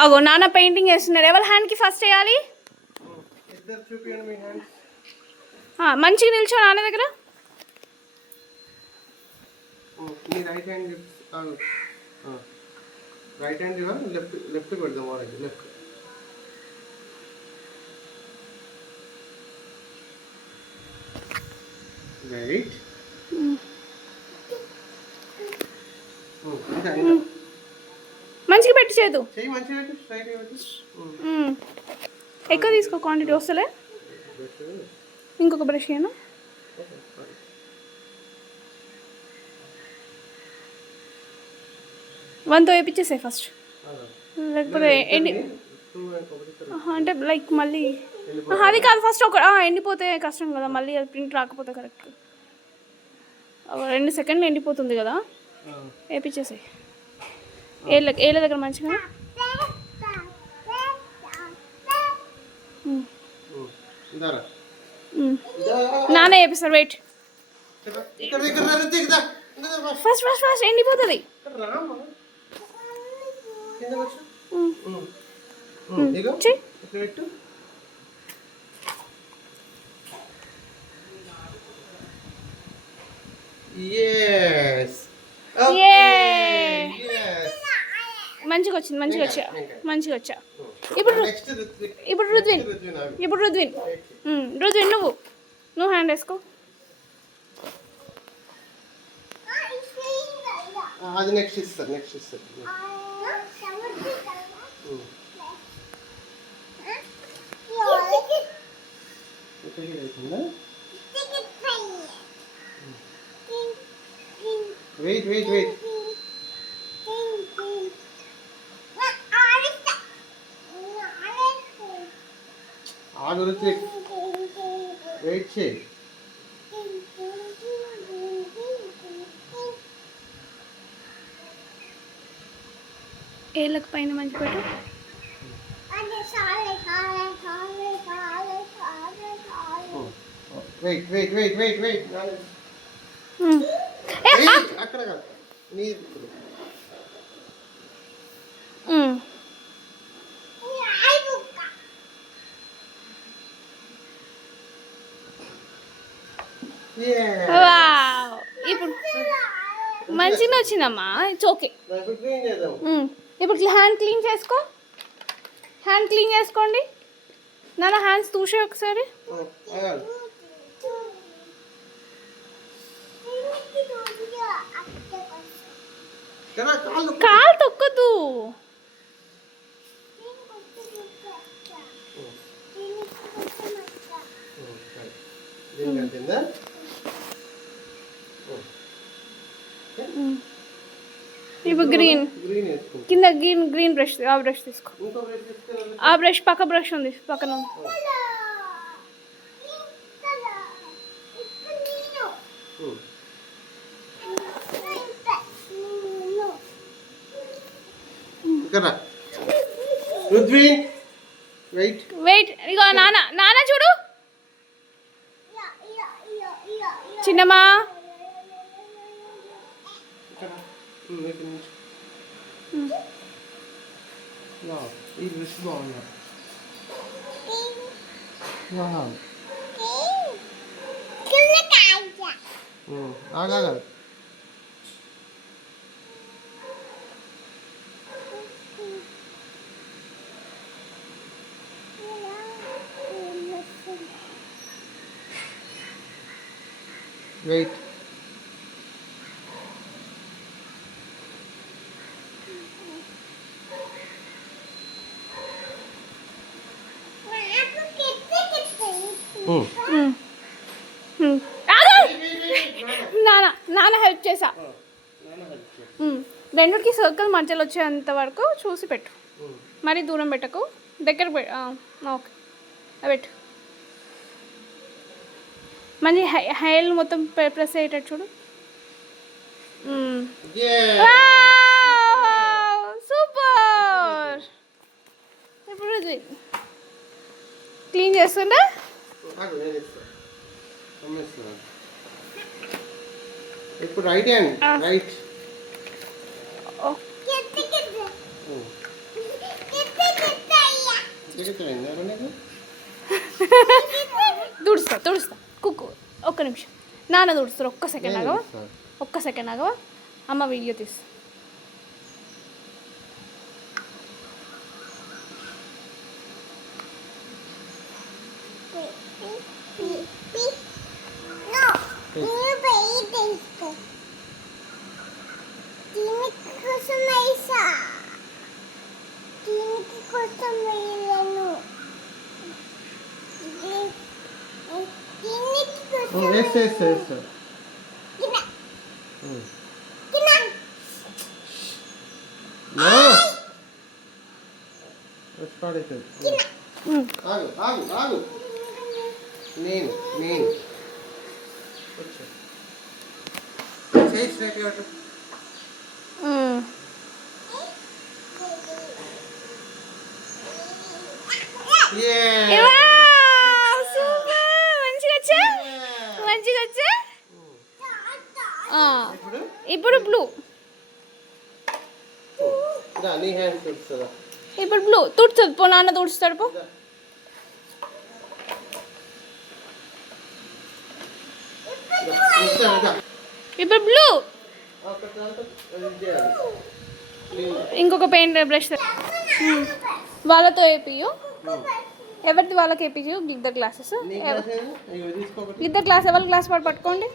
అగో నాన్న పెయింటింగ్ వేస్తున్నారు. ఎవరి హ్యాండ్కి ఫస్ట్ వేయాలి? మంచిగా నిల్చో నాన్న దగ్గర. రైట్ హ్యాండ్ లెఫ్ట్ పెడదాం. Left right. మంచిగా పెట్టి చేదు. మంచిగా ఎక్కువ తీసుకో, క్వాంటిటీ వస్తలే. ఇంకొక బ్రష్ ఏనా? వన్తో వేయించేసే ఫస్ట్, లేకపోతే అంటే లైక్ మళ్ళీ అది కాదు. ఫస్ట్ ఒక ఎండిపోతే కష్టం కదా, మళ్ళీ అది ప్రింట్ రాకపోతే కరెక్ట్. 2 సెకండ్లు ఎండిపోతుంది కదా, వేయించేసే. ఏళ్ళ దగ్గర మంచిగా. నానే వేపిస్తారు. వెయిట్, ఫస్ట్ ఫస్ట్ ఫస్ట్ ఎండిపోతుంది. మంచిగా వచ్చింది, మంచిగా వచ్చా. ఇప్పుడు రుద్విన్ నువ్వు హ్యాండ్ వేసుకో. అది నెక్స్ట్ ఇస్తారు. వెయిట్ ఆగు రుత్విక్, వెయిట్ చేయి. ఏళ్ళకి పైన మంచి పెట్టు. వెయిట్ అక్కడ కాదు, నీ ఇప్పుడు మంచిగా వచ్చిందమ్మా. It's okay. ఇప్పుడు హ్యాండ్ క్లీన్ చేసుకో. హ్యాండ్ క్లీన్ చేసుకోండి నాన్న. హ్యాండ్స్ తూసే ఒకసారి. కాలు తొక్కదు. ఇప్పుడు గ్రీన్ కింద గ్రీన్ బ్రష్, ఆ బ్రష్ తీసుకో. ఆ బ్రష్ పక్క బ్రష్ ఉంది పక్కన. వెయిట్ ఇగో నాన్న చూడు. చిన్నమ్మా ఈ బ్రష్ బాగుంది. ఆగా వెయిట్. నాన్న హెల్ప్ చేసా. రెండుకి సర్కిల్ మధ్యలో వచ్చేంత వరకు చూసి పెట్టు. మరీ దూరం పెట్టకు, దగ్గర ఓకే పెట్టు. మంచి హెయిర్ మొత్తం ప్రెస్ అయ్యేటట్టు చూడు. సూపర్. ఇప్పుడు క్లీన్ చేస్తుండే. ఇప్పుడు రైట్ హ్యాండ్ రైట్. అయింది ఎవరు నీకు తుడుస్తా కుక్కు ఒక్క నిమిషం నాన్న తుడుస్తారు ఒక్క సెకండ్ ఆగవా ఒక్క సెకండ్ ఆగవా అమ్మ వీడియో తీస్తా వేస్తా పాడైతుంది ఆగు ఆగు ఆగు నేను వచ్చా చేయి స్ట్రైట్ పెట్టు మంచిగా వచ్చా ఇప్పుడు బ్లూ నీ హ్యాండ్ చూస్తుందా ఇప్పుడు బ్లూ తుడుతుంది పో నాన్న తుడుస్తాడు పో ఇప్పుడు బ్లూ ఇంకొక పెయింట్ బ్రష్ వాళ్ళతో వేపియు ఎవరిది వాళ్ళకి వేపియు ఇద్దరు గ్లాసెస్ ఇద్దరు గ్లాస్ ఎవరి గ్లాస్ వాడు పట్టుకోండి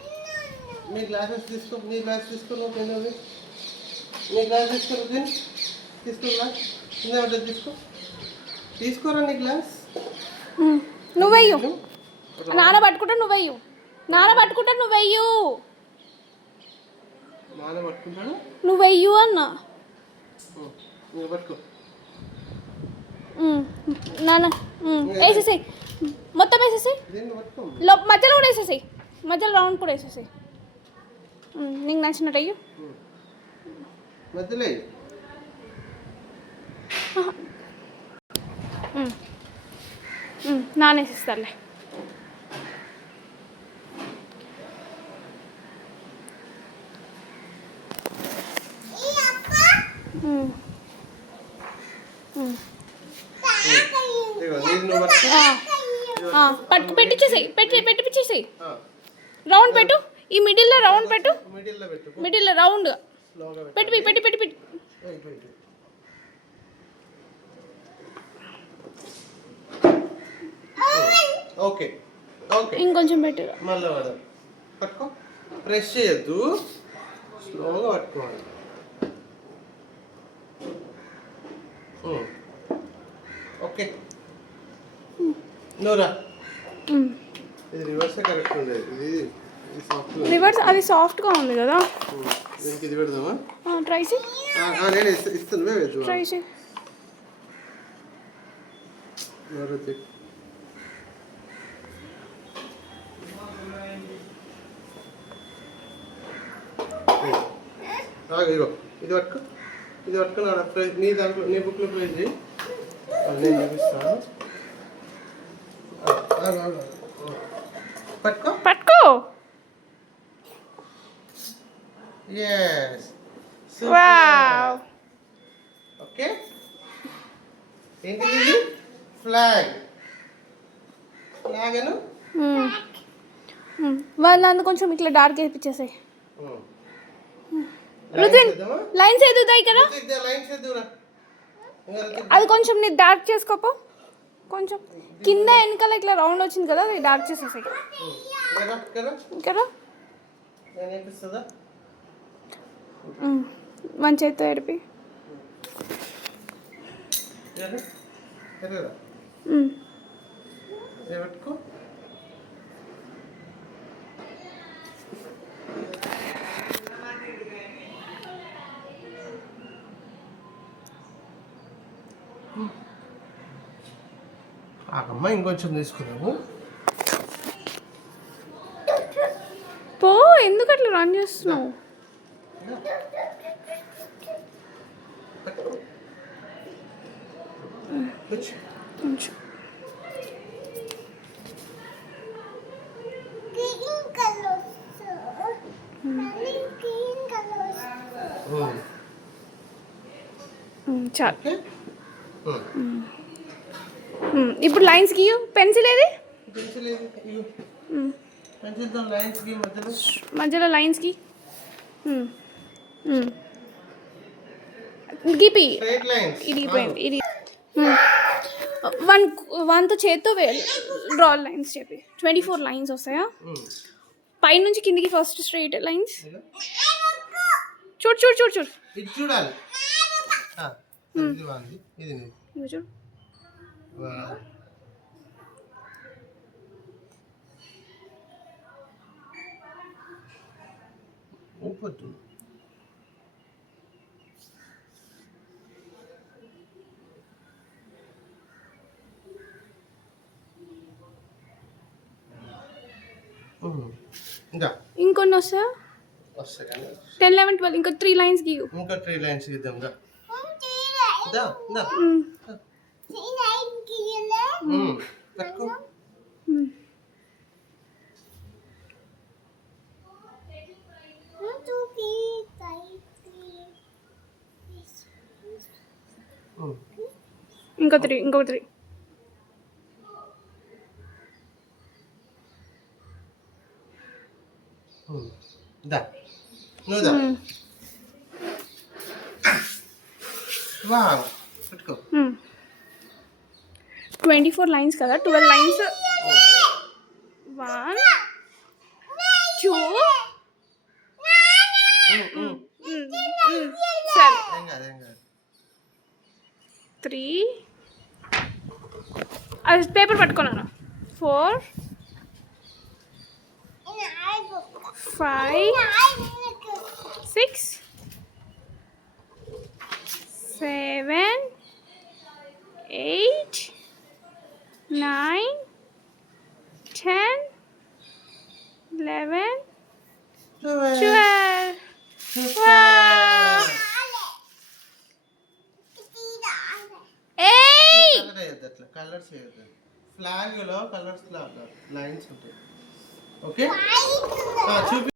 నీ గ్లాసెస్ తీసుకో నీ గ్లాస్ తీసుకున్నావు పెళ్ళి నీ గ్లాస్ తీసుకుని తీసుకున్నా కింద తీసుకో తీసుకోరా నీ గ్లాస్ నువ్వెయ్యు నాన్న పట్టుకుంటా నువ్వెయ్యు నాన్న పట్టుకుంటా నువ్వెయ్యు నాన్న పట్టుకుంటాడు నువ్వెయ్యు అన్న పట్టుకో నాన్న వేసేసాయి మొత్తం వేసేసాయి మధ్యలో కూడా వేసేసాయి మధ్యలో రౌండ్ కూడా వేసేసాయి నీకు నచ్చినట్టు అయ్యు మధ్యలో నానేసిస్తారులే పట్టు పెట్టించేసాయి పెట్టించేసాయి రౌండ్ పెట్టు ఈ మిడిల్లో రౌండ్ పెట్టు మిడిల్లో రౌండ్ పెట్టి ఓకే ఓకే ఇంకొంచెం పెట్టు మళ్ళీ పట్టుకో ప్రెస్ చేయొద్దు స్లోగా పట్టుకోవాలి ఓకే నూరా ఇది రివర్స్ కరెక్ట్ ఉంది ఇది సాఫ్ట్ రివర్స్ అది సాఫ్ట్గా ఉంది కదా దీనికి ఇది పెడదామా ట్రై చేయి నేను ఇస్తాను ట్రై చేయి ఇగో ఇది పట్టుకో నా నీ దాంట్లో నీ బుక్లో ప్రైజ్ చేయి నేను చూపిస్తాను పట్టుకో yes వావ్ ఓకే ఏంటిది ఫ్లాగ్ అను వాళ్ళు కొంచెం ఇట్లా డార్క్ వేయించేసాయి రుద్విన్ లైన్స్ ఎదుగుతాయి కదా అది కొంచెం నీ డార్క్ చేసుకోపో కొంచెం కింద వెనకాల ఇట్లా రౌండ్ వచ్చింది కదా అది డార్క్ చేసేసాయి కదా మంచి అయితే ఏడిపి ఆకమ్మ ఇంకొంచెం తీసుకున్నాము పో ఎందుకు అట్లా రన్ చేస్తున్నావు కొంచెం చాలు ఇప్పుడు లైన్స్ గీయు. పెన్సిల్ ఏది? పెన్సిల్ ఏది? పెన్సిల్తో లైన్స్ గీ మధ్యలో. మధ్యలో లైన్స్ గీ. గీపి. Straight lines. ఇరిగిపోయింది ఇది. వన్తో చేత్తో డ్రా లైన్స్ చెప్పి 24 లైన్స్ వస్తాయా? పైనుంచి కిందికి ఫస్ట్ స్ట్రైట్ లైన్స్. చూడు చూడు చూడు చూడు. ఇది చూడాలి. ఇది బాగుంది. ఇది చూడు. ఊపొద్దు. ఇంకా ఇంకొన్ని వస్తాయా? వస్తాయి కానీ 10, 11, 12 ఇంకా 3 లైన్స్ గీయు. ఇంకా 3 లైన్స్ గీద్దాం. పట్టుకో. ఇంకో 3 ఇంకో 3. నువ్వు దా. వావ్, పట్టుకో. 24 లైన్స్ కదా, 12 లైన్స్. 1 2 సరే 3 అది పేపర్ పట్టుకున్నాను. 4 5 6 7 8 9 10 11 12. కలర్స్ వేయద్దు. ఫ్లాగ్ లో కలర్స్ లైన్స్ ఉంటాయి. ఓకే చూపి.